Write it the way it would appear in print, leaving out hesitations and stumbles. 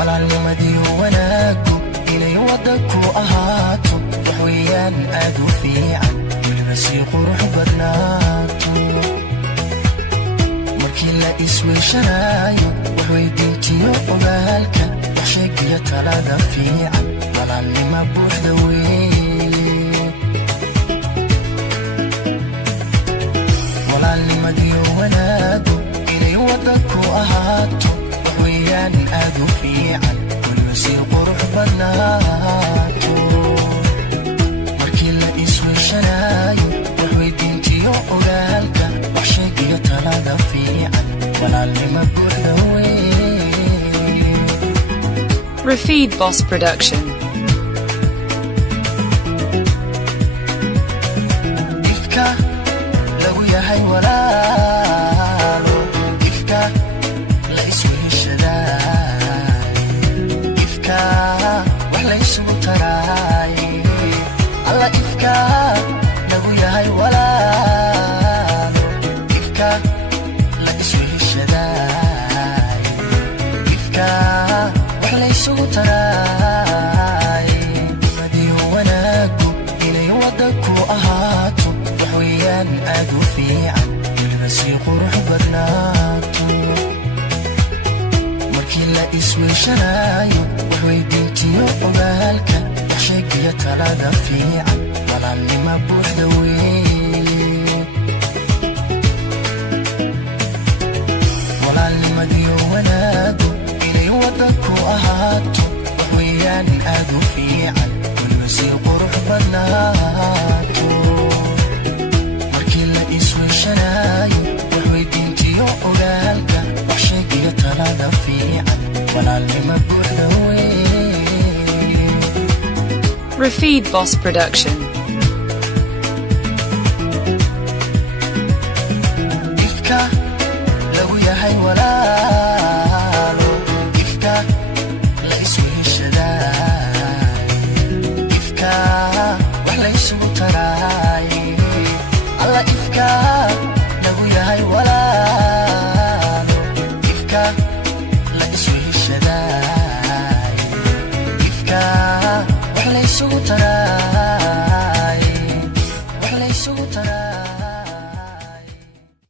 walaalnimadii wanaagu inay waddanku ahaato wax weeyaan aad u fiican weliba sii qurux badnaato markii la isweyshanaayo wax weydiintiyo ogaalka wax sheegiyo talada fiican walaalnima buuxda weeye walaalnimadii wanaagu inay waddanku ahaato wax weeyaan aad u fiican weliba sii qurux badnaato markii la isweyshanaayo wax weydiintiyo ogaalka wax sheegiyo talada fiican walaalnima buuxda weeye Rafid Boss Production. ifka lagu yahay walaalo ifka la isweheshadaay ifka wax la isugu taraay alla ifka lagu yahay walaalo ifka la isweheshadaay ifka wax la isugu taraay madii wanaagu inay waddanku ahaato wax weeyaan aad u fiican weliba sii qurux badnaato markii la isweyshanaayo wax weydiintiyo ogaalka wax sheegiyo talada fiican walaalnima buuxda weeye walaalnimadii wanaagu inay waddanku ahaato wax weeyaan aad u fiican weliba sii qurux badnaato markii la isweyshanaayo wax weydiintiyo ogaalka wax sheegiyo talada fiican walaalnima buuxda weeye Rafid Boss Production.